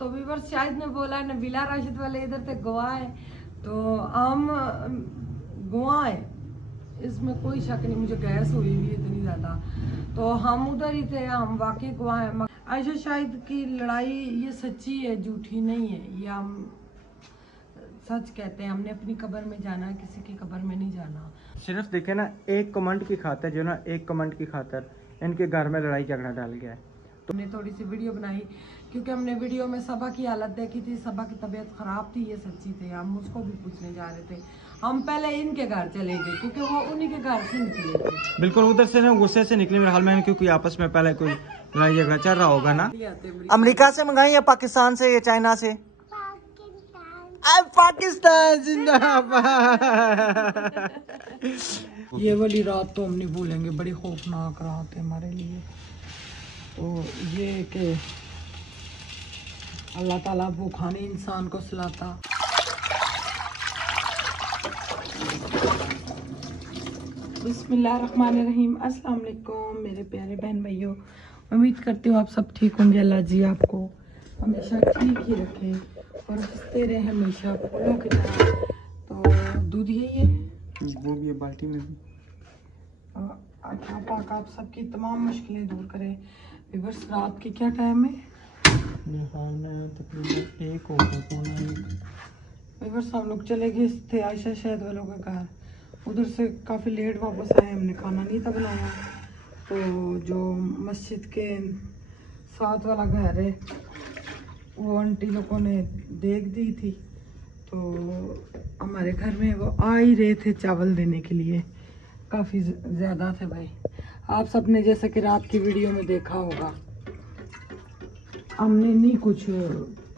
तो व्यूअर शायद ने बोला नबीला राशिद वाले इधर से गोवा है, तो हम गोवा है, इसमें कोई शक नहीं। मुझे गैस हुई हुई इतनी ज़्यादा, तो हम उधर ही थे, हम वाकई गोवा है। आयशा शाहिद की लड़ाई ये सच्ची है, झूठी नहीं है, ये हम सच कहते हैं। हमने अपनी कब्र में जाना है, किसी की कब्र में नहीं जाना। सिर्फ देखे ना, एक कमेंट की खातर जो ना, एक कमेंट की खातर इनके घर में लड़ाई झगड़ा डाल गया है। तो हमने थोड़ी सी वीडियो बनाई, क्योंकि हमने वीडियो में सबा की हालत देखी थी, सबा की तबीयत खराब थी, ये सच्ची थी। हम उसको भी पूछने जा रहे थे। हम पहले इनके घर चले गए, क्योंकि वो उन्हीं के घर से निकले थे। बिल्कुल उधर से ना गुस्से से निकले हाल में, क्योंकि आपस में पहले कोई लड़ाई झगड़ा चल रहा होगा ना। अमेरिका से मंगाई या पाकिस्तान से या चाइना से? पाकिस्तान जिंदाबाद। ये वाली रात तो हम नहीं भूलेंगे, बड़ी खौफनाक रात है हमारे लिए। तो ये कि अल्लाह ताला भूखा नहीं इंसान को सुलाता। बिस्मिल्लाहिर्रहमानिर्रहीम। अस्सलाम वालेकुम मेरे प्यारे बहन भाइयों, उम्मीद करती हूँ आप सब ठीक होंगे। अल्लाह जी आपको हमेशा ठीक ही रखे और हंसते रहे हमेशा फूलों की तरह। तो दूध है, वो भी है बाल्टी में भी। अल्लाह पाक आप सबकी तमाम मुश्किलें दूर करे। व्यूअर्स रात के क्या टाइम है? तकरीबन 1 होगा। व्यूअर्स हम लोग चले गए थे आयशा शाहिद वालों के घर, उधर से काफ़ी लेट वापस आए। हमने खाना नहीं था बनाया, तो जो मस्जिद के साथ वाला घर है वो आंटी लोगों ने देख दी थी, तो हमारे घर में वो आ ही रहे थे चावल देने के लिए। काफ़ी ज़्यादा थे भाई। आप सब ने जैसे कि रात की वीडियो में देखा होगा, हमने नहीं कुछ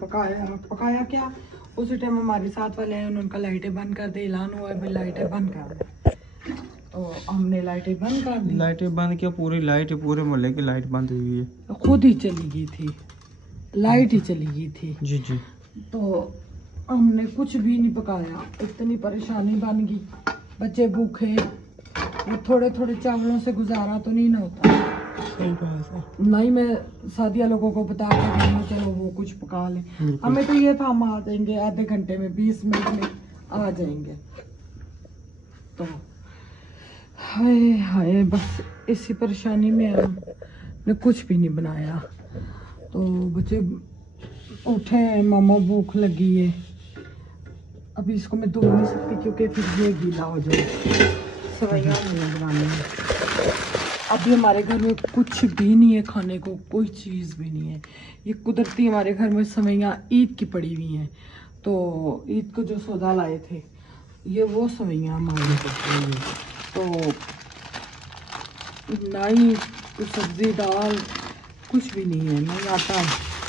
पकाया क्या, उसी टाइम हमारे साथ वाले हैं, उनका लाइटें बंद कर दे, ऐलान हुआ है भाई लाइटें बंद कर दे, तो हमने लाइटें बंद कर दी। लाइटें बंद किया, पूरी लाइट, पूरे मोहल्ले की लाइट बंद हुई है। खुद ही चली गई थी, लाइट ही चली गई थी। जी जी। तो हमने कुछ भी नहीं पकाया, इतनी परेशानी बन गई। बच्चे भूखे, वो थोड़े थोड़े चावलों से गुजारा तो नहीं ना होता। सही बात है। नहीं मैं सादिया लोगों को बता कर रही हूँ चलो वो कुछ पका लें। हमें तो ये था हम आ जाएंगे आधे घंटे में, 20 मिनट में आ जाएंगे। तो हाय हाय बस इसी परेशानी में हमने कुछ भी नहीं बनाया। तो बच्चे उठे, मामा भूख लगी है। अभी इसको मैं धो नहीं सकती क्योंकि फिर ये गीला हो जाए। सवैयाँ नहीं बनानी है। अभी हमारे घर में कुछ भी नहीं है खाने को, कोई चीज़ भी नहीं है। ये कुदरती हमारे घर में सवैयाँ ईद की पड़ी हुई हैं, तो ईद को जो सौदा लाए थे ये वो सवैयाँ हमारे को, तो ना ही कुछ सब्जी दाल कुछ भी नहीं है, नहीं आता।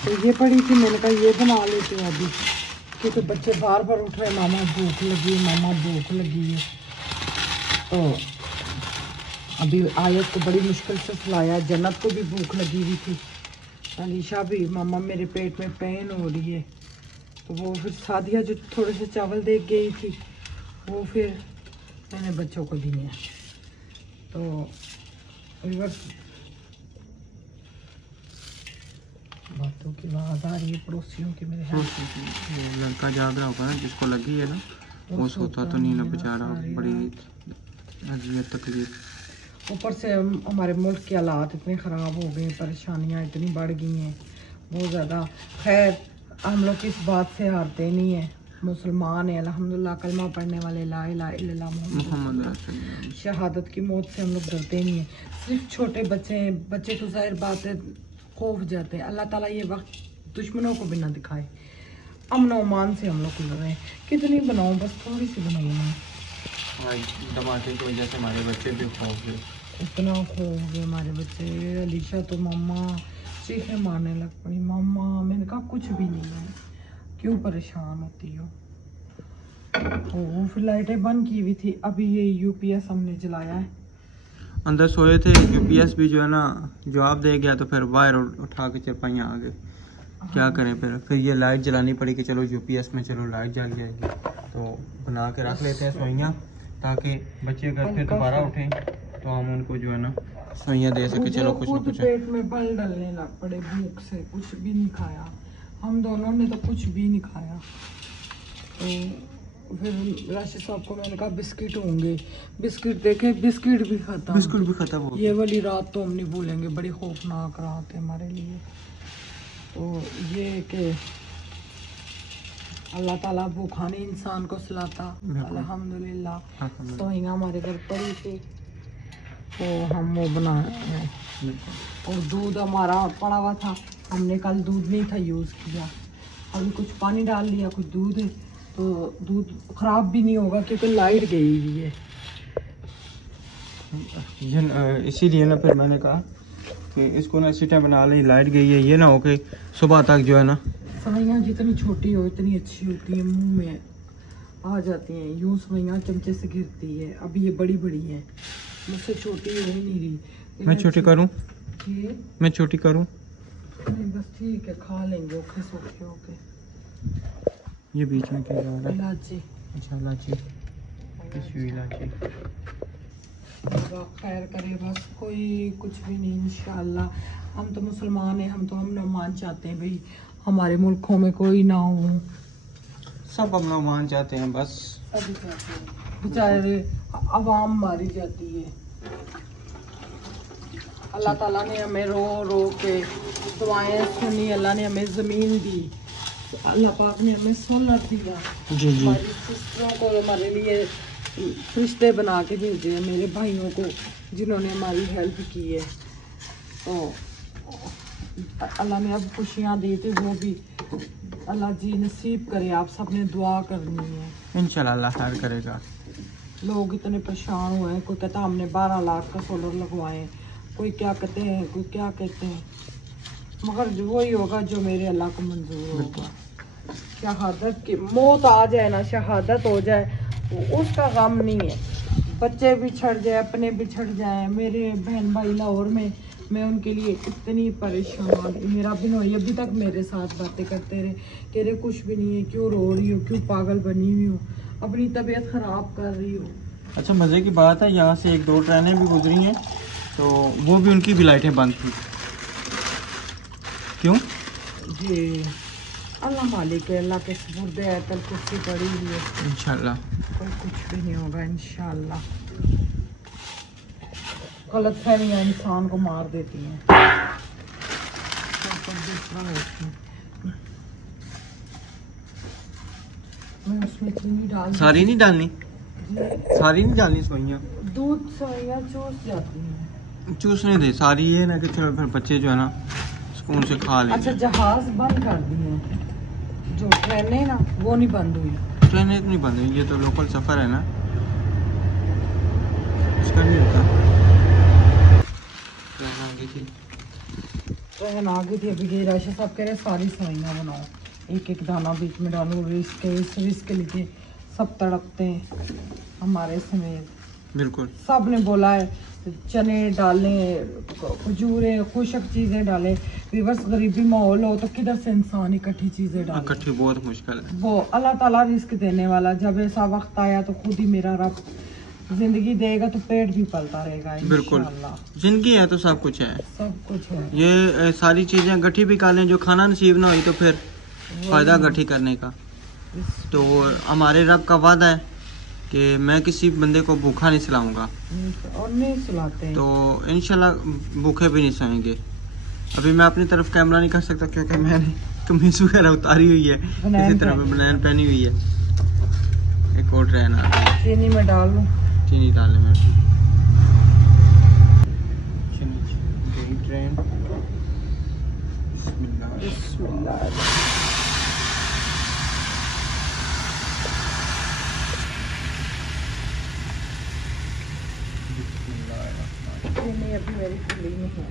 तो ये पड़ी थी, मैंने कहा ये बना लेते हैं अभी, क्योंकि बच्चे बार बार उठ रहे मामा भूख लगी है, मामा भूख लगी है। तो अभी आयत को बड़ी मुश्किल से खिलाया, जन्नत को भी भूख लगी हुई थी, अलीशा भी मामा मेरे पेट में पेन हो रही है। तो वो फिर सादिया जो थोड़े से चावल दे गई थी वो फिर मैंने बच्चों को दिए। तो बातों की आवाज़ आ रही है पड़ोसियों की मेरे यहाँ। लड़का जाग रहा होगा ना, जिसको लगी है ना, वो सोता तो नहीं ना बेचारा, बड़ी अजीब तकलीफ। ऊपर से हमारे मुल्क के हालात इतने ख़राब हो गए, परेशानियाँ इतनी बढ़ गई हैं बहुत ज़्यादा। खैर हम लोग इस बात से हारते नहीं हैं, मुसलमान हैं अल्हम्दुलिल्लाह, कलमा पढ़ने वाले, ला इलाहा इल्लल्लाह मुहम्मद, शहादत की मौत से हम लोग डरते नहीं हैं। सिर्फ छोटे बच्चे हैं, बच्चे तो ज़ाहिर बात है खौफ जाते हैं। अल्लाह ताला ये वक्त दुश्मनों को भी ना दिखाए। अमन ओमान से हम लोग लड़ रहे हैं। कितनी बनाऊँ, बस थोड़ी सी बनाई मैं। धमाके की वजह से हमारे बच्चे भी खौफ गए, इतना खो गए हमारे बच्चे। अलीशा तो मम्मा चीखें मारने लग पड़ी, मम्मा। मैंने कहा कुछ भी नहीं है, क्यों परेशान होती हो। तो फिर लाइटें बंद की हुई थी। अभी ये यूपीएस हमने जलाया है, अंदर सोए थे। यूपीएस भी जो है ना जवाब दे गया, तो फिर वायर उठा के चरपाइयाँ आ गए। क्या करें, फिर ये लाइट जलानी पड़ी कि चलो यूपीएस में चलो लाइट जल जाएगी, तो बना के रख लेते हैं सोइयाँ, ताकि बच्चे अगर फिर दोबारा उठें तो हम उनको जो है ना सोइयाँ दे सके। चलो कुछ ना कुछ। पेट में बल डलने लग पड़े भूख से, कुछ भी नहीं खाया। हम दोनों ने तो कुछ भी नहीं खाया। तो फिर राशिद साहब को मैंने कहा बिस्किट होंगे, बिस्किट देखे, बिस्किट भी खत्म। बिस्कुट भी खत्म हो ये वाली रात तो हम नहीं भूलेंगे, बड़ी खौफनाक रात है हमारे लिए। तो ये कि अल्लाह ताला भूखा नहीं इंसान को सुलाता। अल्हम्दुलिल्लाह सवैयाँ हमारे घर पड़ी थी तो हम वो बनाए, और दूध हमारा पड़ा हुआ था, हमने कल दूध नहीं था यूज़ किया। अभी कुछ पानी डाल लिया, कुछ दूध है, तो दूध ख़राब भी नहीं होगा क्योंकि लाइट गई हुई है। इसीलिए ना फिर मैंने कहा कि इसको ना इसी टाइम बना ली, लाइट गई है, ये ना हो कि सुबह तक जो है ना। सवैयाँ जितनी छोटी हो इतनी अच्छी होती है, मुंह में आ जाती हैं। यूँ सवैयाँ चमचे से गिरती है। अभी ये बड़ी बड़ी है, मुझसे छोटी हो ही नहीं रही। मैं छोटी करूं? ये मैं छोटी करूं? नहीं बस ठीक है, खा लेंगे ओके सोखे होके। ये बीच में क्या जा रहा है? इलायची। अच्छा इलायची, इलायची। खैर करे बस, कोई कुछ भी नहीं इंशाल्लाह। हम तो मुसलमान हैं, हम तो अमन चाहते हैं भाई हमारे मुल्कों में कोई ना हो। सब अमन मान चाहते हैं बस। सभी चाहते हैं, बेचारे अवाम मारी जाती है। अल्लाह ताला ने हमें रो रो के दुआएं सुनी, अल्लाह ने हमें ज़मीन दी, अल्लाह पाक ने हमें सोलर दिया। जी जी। हमारी सिस्टरों को हमारे लिए रिश्ते बना के भेजे हैं, मेरे भाइयों को जिन्होंने हमारी हेल्प की है। तो अल्लाह ने अब खुशियाँ दी थी, वो भी अल्लाह जी नसीब करे। आप सब ने दुआ करनी है, इंशाल्लाह अल्लाह खैर करेगा। लोग इतने परेशान हुए हैं, कोई कहता हमने 12 लाख का सोलर लगवाए, कोई क्या कहते हैं, कोई क्या कहते हैं, मगर जो वही होगा जो मेरे अल्लाह को मंजूर होगा। शहादत की मौत आ जाए ना, शहादत हो जाए, उसका गम नहीं है। बच्चे भी छड़ जाए, अपने भी छड़ जाए, मेरे बहन भाई लाहौर में, मैं उनके लिए इतनी परेशान। मेरा बिनोई अभी तक मेरे साथ बातें करते रहे, कह रहे कुछ भी नहीं है, क्यों रो रही हो, क्यों पागल बनी हुई हो, अपनी तबीयत ख़राब कर रही हो। अच्छा मज़े की बात है, यहाँ से 1-2 ट्रेनें भी गुजरी हैं तो वो भी उनकी भी लाइटें बंद थी। क्यों? जी अल्लाह मालिक है, अल्लाह के सुपुर्द है, तल कुर्सी पड़ी हुई है, इंशाल्लाह कोई कुछ भी नहीं होगा इंशाल्लाह। गलत फहमियाँ इंसान को मार देती हैं। मैं उसमें चीनी डाल सारी नहीं डालनी, जी, सारी नहीं डालनी सवैयाँ, दूध सवैयाँ चूस जाती हैं। चूसने दे सारी, ये ना कि चलो फिर बच्चे जो है ना सुकून से खा लेंगे। अच्छा जहाज बंद कर दिए, जो ट्रेनें ना वो नहीं बंद हुई। ट्रेनें नहीं बंद हुई, ये तो लोकल सफ़र है ना, उसका नहीं होता। ट्रेन आ गई थी, ट्रेन आ गई थी अभी गई। राशि साहब कह रहे सारी सवैयाँ बनाओ, एक एक दाना बीच में डालो, रिस्क लीजिए, सब तड़पते हैं हमारे समेत। बिल्कुल सब ने बोला है चने डालें, खजूरें, खुशक चीज़ें डालें। रिवर्स गरीबी माहौल हो तो किधर से इंसान इकट्ठी चीज़ें डाले। इकट्ठी बहुत मुश्किल है। वो अल्लाह ताला रिस्क देने वाला, जब ऐसा वक्त आया तो खुद ही मेरा रब जिंदगी देगा तो पेट भी पलता रहेगा बिल्कुल, इंशाअल्लाह। जिंदगी है तो सब कुछ है, सब कुछ है। ये सारी चीज़ें इकट्ठी भी कर लें, जो खाना नसीब ना हुई तो फिर फ़ायदा इकट्ठी करने का। तो हमारे रब का वादा है कि मैं किसी बंदे को भूखा नहीं सुलाऊंगा, और नहीं सुलाते हैं। तो इंशाल्लाह भूखे भी नहीं सोएंगे। अभी मैं अपनी तरफ कैमरा नहीं कर sich सकता क्योंकि मैंने कमीज वगैरह उतारी हुई है, इसी तरह बनान पहनी हुई है। एक और ट्रेन आ गई, चीनी में डाल लूँ, चीनी डालने में ट्रेन। बिस्मिल्लाह। चीनी अभी मेरी खुली नहीं है।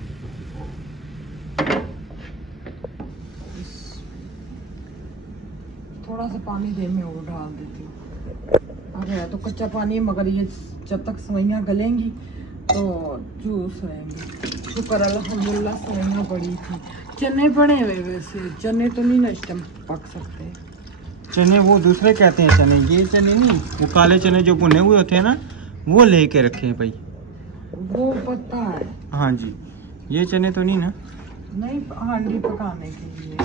थोड़ा सा पानी दे मैं और डाल देती हूँ। अरे तो कच्चा पानी, मगर ये जब तक सवैयाँ गलेंगी तो जूस रहेंगी। शुक्र अल्हम्दुलिल्लाह सवैयाँ बड़ी थी। चने बड़े हुए, वैसे चने तो नहीं नष्ट पक सकते। चने वो दूसरे कहते हैं चने, ये चने नहीं, वो काले चने जो भुने हुए होते हैं ना, वो लेके रखे हैं भाई। वो पता है। हाँ जी, ये चने तो नहीं ना। नहीं, हांडी पकाने के लिए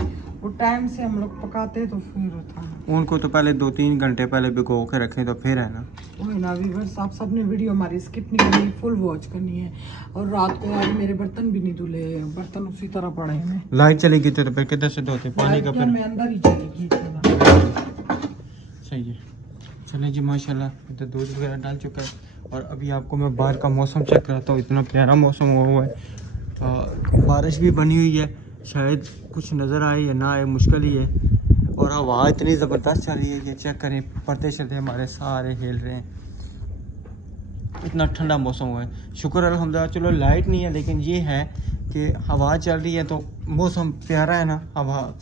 वो टाइम से हम लोग पकाते तो फिर था। उनको तो पहले 2-3 घंटे पहले भिगो के रखें तो फिर है ना। वही ना व्यूअर्स, आप सबने वीडियो हमारी स्किप नहीं करनी, फुल वॉच करनी है। और रात को आज मेरे बर्तन भी नहीं धुले, बर्तन उसी तरह पड़े हैं। लाइट चली गई तो फिर किधर से धोते पानी का? फिर मैं अंदर ही चली गई थी। सही है। चले जी माशाल्लाह इधर दूध वगैरह डाल चुका है। और अभी आपको मैं बाहर का मौसम चेक कराता हूँ। इतना प्यारा मौसम हुआ है, बारिश भी बनी हुई है। शायद कुछ नज़र आए या ना आए, मुश्किल ही है। और हवा इतनी ज़बरदस्त चल रही है, ये चेक करें, पर्दे शर्दे हमारे सारे हिल रहे हैं। इतना ठंडा मौसम हुआ है, शुक्र अल्हम्दुलिल्लाह। चलो लाइट नहीं है, लेकिन ये है कि हवा चल रही है तो मौसम प्यारा है ना। हवा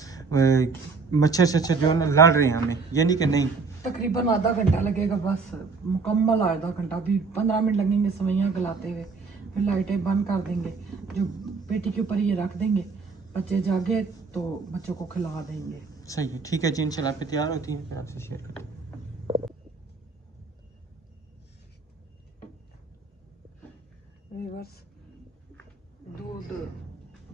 मच्छर से जो है ना लड़ रहे हैं हमें, ये नहीं कि नहीं। तकरीबन आधा घंटा लगेगा बस, मुकम्मल आधा घंटा। अभी 15 मिनट लगेंगे सवैयाँ गलाते हुए, फिर लाइटें बंद कर देंगे। जो पेटी के ऊपर ये रख देंगे, बच्चे जागे तो बच्चों को खिला देंगे। सही है, ठीक है जी। इंशाल्लाह पे तैयार होती हैं फिर आपसे शेयर करें। व्यूअर्स, दूध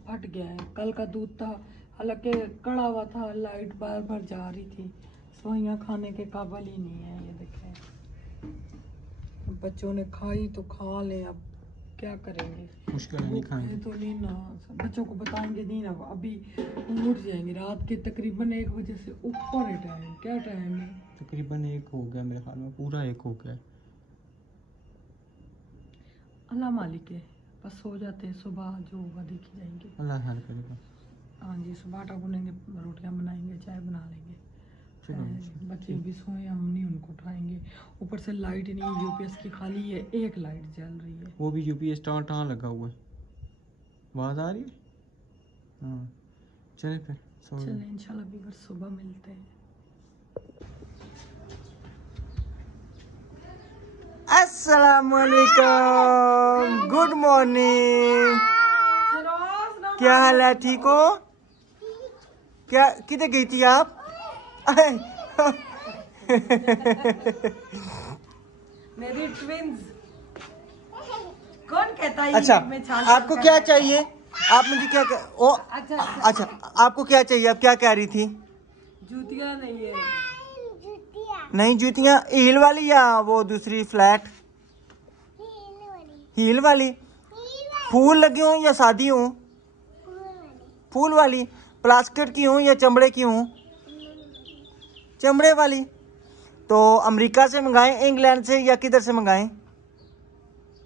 फट गया है। कल का दूध था, हालांकि कड़ा हुआ था, लाइट बार बार जा रही थी। सवैयाँ खाने के काबिल ही नहीं है। ये देखें, बच्चों ने खाई तो खा ले, अब क्या करेंगे? मुश्किल है, नहीं खाएंगे तो नहीं ना, बच्चों को बताएंगे नहीं ना, अभी उठ जाएंगे। रात के तकरीबन 1 बजे से ऊपर है टाइम। क्या टाइम है? तकरीबन 1 हो गया मेरे ख्याल में, पूरा 1 हो गया। अल्लाह मालिक है, बस सो जाते हैं। सुबह जो होगा देखी जाएंगे। अल्लाह हाल करेगा। हाँ जी, सुबह आटा गुनेंगे, रोटियां बनाएंगे, चाय बना लेंगे। बच्चे भी सोए, हम नहीं उनको उठाएंगे। ऊपर से लाइट नहीं, यूपीएस की खाली है, एक लाइट जल रही है। वो भी यूपीएस टाँ लगा हुआ है। आवाज आ रही है? हाँ, चले फिर चले इंशाल्लाह भी सुबह मिलते हैं। अस्सलामुअलैकुम, गुड मॉर्निंग। क्या हाल है, ठीक हो? क्या किधर गई थी आप? मेरी ट्विंस। कौन कहता है? अच्छा, आपको क्या चाहिए? आप मुझे क्या ओ अच्छा, आपको क्या चाहिए? आप क्या कह रही थी? जूतियाँ नहीं है। नहीं, जूतियाँ हील वाली या वो दूसरी फ्लैट? हील वाली। फूल लगे हों या सादी हों? फूल वाली। प्लास्टिक की हूँ या चमड़े की हूँ? चमड़े वाली। तो अमेरिका से मंगाएं, इंग्लैंड से, या किधर से मंगाएं?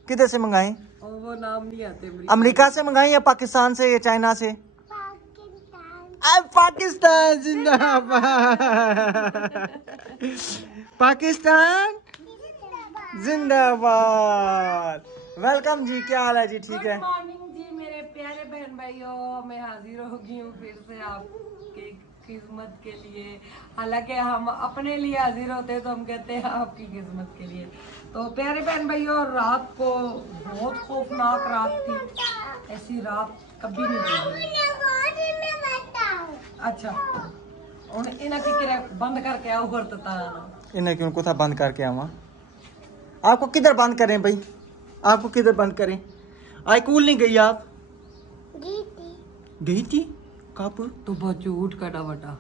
किधर से मंगाएं? वो नाम नहीं आते। अमेरिका से मंगाएं या पाकिस्तान से या चाइना से? पाकिस्तान जिंदाबाद। पाकिस्तान जिंदाबाद। वेलकम जी, क्या हाल है जी? ठीक है। गुड मॉर्निंग जी मेरे प्यारे बहन भाइयों, मैं हाजिर हो गई हूँ फिर से आपकी खिदमत के लिए। हालांकि हम अपने लिए हाजिर होते हैं तो हम कहते हैं आपकी खिदमत के लिए। तो प्यारे बहन भाइयों, रात को बहुत खौफनाक रात थी, ऐसी रात कभी नहीं हुई। अच्छा, इन्हें बंद करके आओ इन्हें क्यों को था बंद करके आवा? आपको किधर बंद करें भाई? आपको किधर बंद करें? आई कूल नहीं गई आप? गई थी कब? तो बहुत झूठ कटा वटा।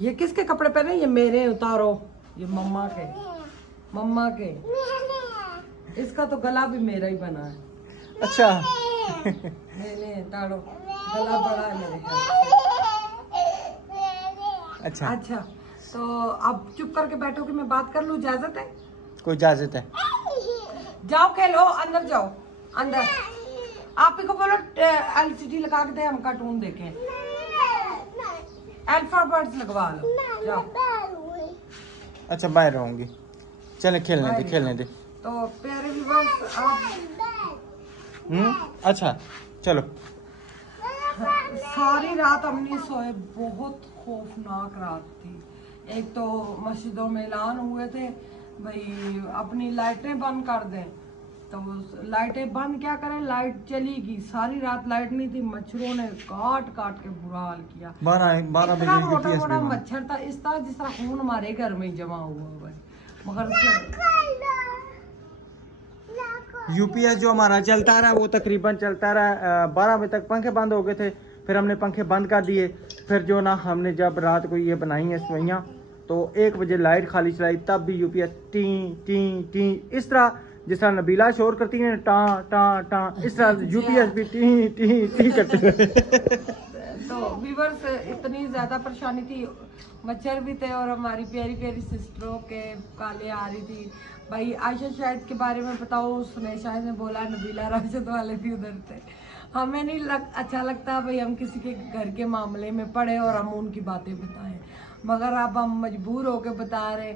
ये किसके कपड़े पहने? ये मेरे उतारो, ये मम्मा के। मम्मा के। इसका तो गला भी मेरा ही बना है। अच्छा। नहीं ताड़ो, गला बड़ा है मेरे ख्याल। अच्छा अच्छा, तो अब चुप करके बैठो कि मैं बात कर लूं, इजाजत है? कोई इजाजत है? जाओ खेलो, अंदर जाओ, अंदर। आप ही को बोलो एलसीडी लगा के दे, हम कार्टून देखें। अल्फाबेट्स लगवा लो, जाओ। अच्छा, बाहर रहूंगी। चले खेलने दे, खेलने दे। तो प्यारे व्यूअर्स, आप अच्छा चलो। सारी रात हम नहीं सोए, बहुत खौफनाक रात थी। एक तो मस्जिदों में ऐलान हुए थे भाई अपनी लाइटें बंद कर दें, तो लाइटें बंद क्या करें, लाइट चली गई। सारी रात लाइट नहीं थी, मच्छरों ने काट काट के बुरा हाल किया। 12 बजे मोटा मोटा मच्छर था, इस तरह जिस तरह खून हमारे घर में ही जमा हुआ है। मगर यूपीएस जो हमारा चलता रहा वो तकरीबन चलता रहा 12 बजे तक। पंखे बंद हो गए थे फिर हमने पंखे बंद कर दिए। फिर जो ना हमने जब रात को ये बनाई है सवैयाँ तो 1 बजे लाइट खाली चलाई, तब भी यूपीएस टी टी टी इस तरह जिस तरह नबीला शोर करती है टा टा टा, इस तरह यूपीएस भी टी टी टी करते रहे। तो व्यूअर्स इतनी ज्यादा परेशानी थी, मच्छर भी थे और हमारी प्यारी प्यारी सिस्टरों के काले आ रही थी। भाई आयशा शाहिद के बारे में बताओ, उसने शाहिद ने बोला नबीला राशिद वाले भी उधर थे। हमें नहीं अच्छा लगता भाई हम किसी के घर के मामले में पड़े और हम उनकी बातें बताएं, मगर अब हम मजबूर होकर बता रहे।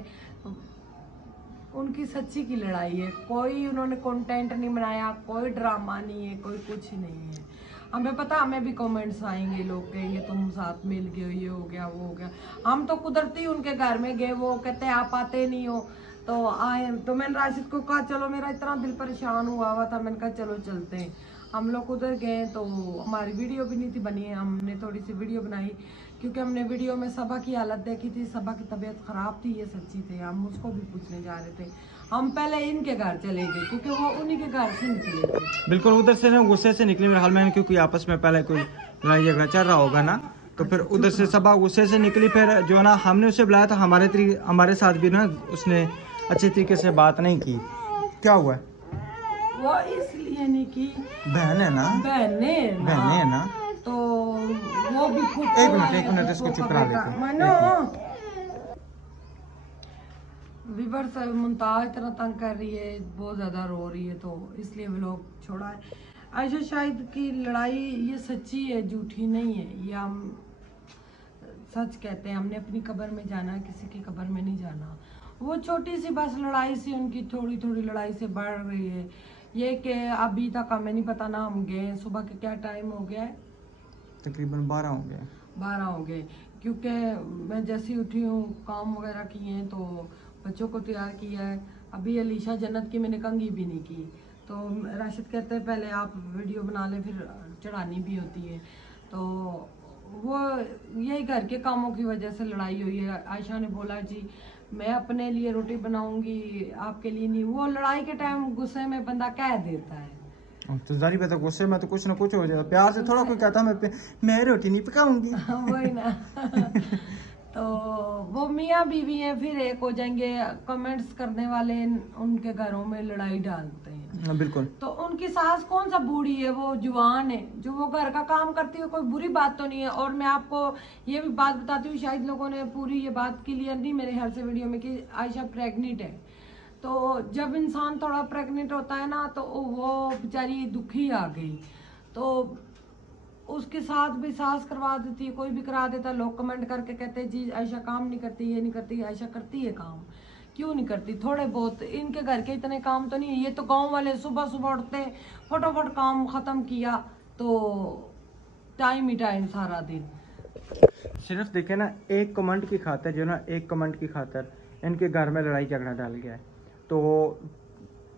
उनकी सच्ची की लड़ाई है, कोई उन्होंने कंटेंट नहीं बनाया, कोई ड्रामा नहीं है, कोई कुछ नहीं है। हमें पता, हमें भी कमेंट्स आएंगे, लोग कहेंगे तुम साथ मिल गए, ये हो गया वो हो गया। हम तो कुदरती उनके घर में गए, वो कहते हैं आप आते नहीं हो, तो आए। तो मैंने राशिद को कहा चलो, मेरा इतना दिल परेशान हुआ था, मैंने कहा चलो चलते हैं। हम लोग उधर गए तो हमारी वीडियो भी नहीं थी बनी है, हमने थोड़ी सी वीडियो बनाई क्योंकि हमने वीडियो में सबा की हालत देखी थी, सबा की तबीयत खराब थी, ये सच्ची थे। हम उसको भी पूछने जा रहे थे, हम पहले इनके घर चले गए क्योंकि वो उन्हीं के घर से निकले थे। बिल्कुल उधर से ना गुस्से से निकली मेरे हाल में, क्योंकि आपस में पहले कोई लड़ाई झगड़ा चल रहा होगा ना, तो फिर उधर से सबा गुस्से से निकली। फिर जो ना हमने उसे बुलाया था, हमारे साथ भी ना उसने अच्छे तरीके से बात नहीं की। क्या हुआ? वो इसलिए नहीं की, बहन है ना, बहने है ना, तो वो भी एक मिनट इसको चुप करा लेते। विवर्स मुमताज इतना तंग कर रही है, बहुत ज्यादा रो रही है, तो इसलिए व्लॉग छोड़ा है। आयशा शाहिद की लड़ाई ये सच्ची है, झूठी नहीं है, ये हम सच कहते हैं। हमने अपनी कब्र में जाना है, किसी की कब्र में नहीं जाना। वो छोटी सी बस लड़ाई सी उनकी थोड़ी थोड़ी लड़ाई से बढ़ रही है। ये कि अभी तक हमें नहीं पता ना, हम गए सुबह के क्या टाइम हो गया है, तकरीबन 12 हो गए, 12 हो गए, क्योंकि मैं जैसी उठी हूँ काम वगैरह किए हैं, तो बच्चों को तैयार किया है। अभी अलीशा जन्नत की मैंने कंघी भी नहीं की, तो राशिद कहते हैं पहले आप वीडियो बना ले, फिर चढ़ानी भी होती है। तो वो यही घर के कामों की वजह से लड़ाई हुई है। आयशा ने बोला जी मैं अपने लिए रोटी बनाऊंगी, आपके लिए नहीं। वो लड़ाई के टाइम गुस्से में बंदा कह देता है, तो जारी पे तो गुस्से में तो कुछ ना कुछ हो जाता, प्यार से थोड़ा कोई कहता मैं रोटी नहीं पकाऊंगी। वही ना। तो वो मियाँ बीवी हैं, फिर एक हो जाएंगे, कमेंट्स करने वाले उनके घरों में लड़ाई डालते हैं। बिल्कुल। तो उनकी सास कौन सा बूढ़ी है, वो जवान है, जो वो घर का काम करती है, कोई बुरी बात तो नहीं है। और मैं आपको ये भी बात बताती हूँ, शायद लोगों ने पूरी ये बात क्लियर नहीं मेरे ख्याल से वीडियो में, कि आयशा प्रेग्नेंट है। तो जब इंसान थोड़ा प्रेग्नेंट होता है ना, तो वो बेचारी दुखी आ गई, तो उसके साथ भी सास करवा देती है, कोई भी करा देता। लोग कमेंट करके कहते हैं जी आयशा काम नहीं करती, ये नहीं करती। आयशा करती है काम, क्यों नहीं करती? थोड़े बहुत, इनके घर के इतने काम तो नहीं है। ये तो गांव वाले सुबह सुबह उठते फटाफट काम खत्म किया, तो टाइम ही टाइम सारा दिन। सिर्फ देखे ना एक कमेंट की खातिर, जो ना एक कमेंट की खातिर इनके घर में लड़ाई झगड़ा डाल गया है। तो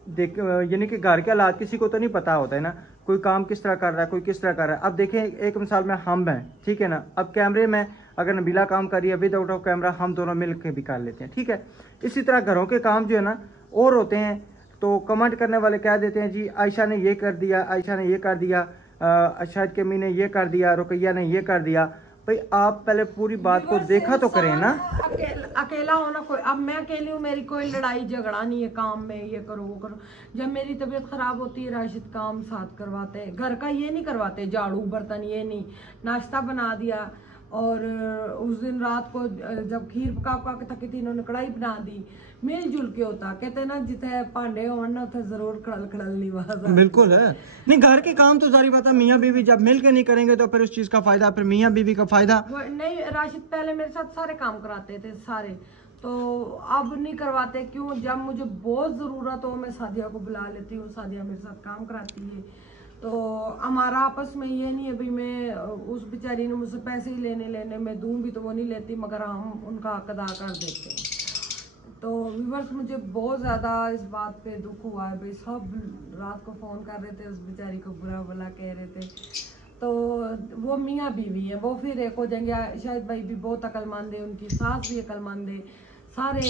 देख यानी कि घर के हालात किसी को तो नहीं पता होता है ना, कोई काम किस तरह कर रहा है, कोई किस तरह कर रहा है। अब देखें एक मिसाल में हम हैं, ठीक है ना, अब कैमरे में अगर नबीला काम कर रही है विदाउट ऑफ कैमरा, हम दोनों मिल के भी कर लेते हैं, ठीक है। इसी तरह घरों के काम जो है ना और होते हैं, तो कमेंट करने वाले कह देते हैं जी आयशा ने ये कर दिया, आयशा ने ये कर दिया, शाहिद के अम्मी ने ये कर दिया, रुकैया ने ये कर दिया। भाई आप पहले पूरी बात को देखा तो करें ना। अकेला होना कोई, अब मैं अकेली हूँ, मेरी कोई लड़ाई झगड़ा नहीं है काम में, ये करो वो करो। जब मेरी तबीयत खराब होती है, राशिद काम साथ करवाते हैं, घर का ये नहीं करवाते, झाड़ू बर्तन ये नहीं, नाश्ता बना दिया। और उस दिन रात को जब खीर पका पका के थकी थी, इन्होंने कढ़ाई बना दी। मिलजुल के होता, कहते ना जिथे भांडे हो ना उथे जरूर खड़ल खड़ल निवाज। बिल्कुल है, नहीं घर के काम तो सारी बात है, मियाँ बीवी जब मिल के नहीं करेंगे तो फिर उस चीज का फायदा, फिर मियाँ बीवी का फायदा नहीं। राशिद पहले मेरे साथ सारे काम कराते थे सारे, तो अब नहीं करवाते। क्यों? जब मुझे बहुत जरूरत हो मैं सादिया को बुला लेती हूँ, सादिया मेरे साथ काम कराती है। तो हमारा आपस में ये नहीं है भाई मैं उस बेचारी ने मुझसे पैसे ही लेने मैं दूं भी तो वो नहीं लेती, मगर हम उनका हक अदा कर देते हैं। तो व्यूअर्स मुझे बहुत ज़्यादा इस बात पे दुख हुआ है भाई, सब रात को फ़ोन कर रहे थे, उस बेचारी को बुरा भला कह रहे थे। तो वो मियाँ बीवी है, वो फिर एक हो जाएंगे। शायद भाई भी बहुत अक्लमंद है, उनकी सास भी अक्लमंद है, सारे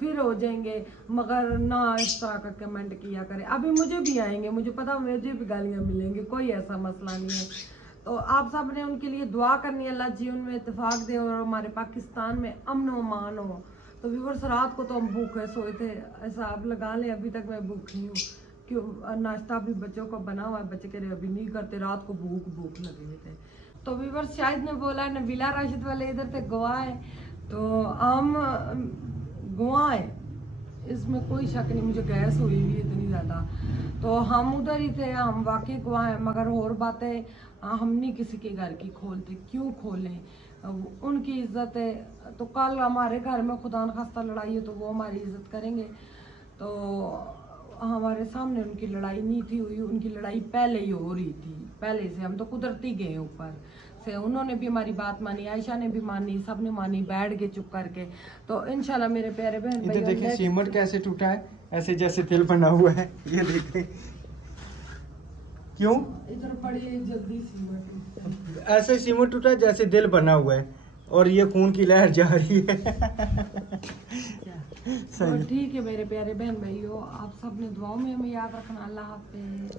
फिर हो जाएंगे। मगर ना इस तरह का कमेंट किया करे। अभी मुझे भी आएंगे, मुझे पता मुझे भी गालियाँ मिलेंगी, कोई ऐसा मसला नहीं है। तो आप सब ने उनके लिए दुआ करनी है, अल्लाह जी उनमें इत्तेफाक दे और हमारे पाकिस्तान में अमन व अमान हो। तो व्यूअर्स रात को तो हम भूखे सोए थे, ऐसा आप लगा लें अभी तक मैं भूखी हूँ, क्यों नाश्ता भी बच्चों का बना हुआ है, बच्चे कह रहे अभी नहीं करते, रात को भूख लगे हुए थे। तो व्यूअर्स शायद ने बोला नबीला राशिद वाले इधर से गवाह है, तो हम गवाह है, इसमें कोई शक नहीं। मुझे गैस हुई हुई इतनी ज़्यादा, तो हम उधर ही थे, हम वाकई गवाह हैं। मगर और बातें हम नहीं किसी के घर की खोलते, क्यों खोलें, उनकी इज्जत है। तो कल हमारे घर में खुदा न खास्ता लड़ाई है तो वो हमारी इज्जत करेंगे। तो हमारे सामने उनकी लड़ाई नहीं थी हुई, उनकी लड़ाई पहले ही हो रही थी, पहले से हम तो कुदरती गए ऊपर से। उन्होंने भी हमारी बात मानी, आयशा ने भी मानी, सब ने मानी, बैठ गए चुप करके। तो इंशाल्लाह मेरे प्यारे बहन इधर भाई देखें सीमेंट कैसे टूटा है, ऐसे जैसे दिल बना हुआ है, ये देखें। क्यों इधर पड़ी जल्दी सीमेंट, ऐसे सीमेंट टूटा है जैसे दिल बना हुआ है, और ये खून की लहर जा रही है। तो ठीक है मेरे प्यारे बहन भाइयों, आप सब ने दुआओं में हमें याद रखना। अल्लाह हाफिज।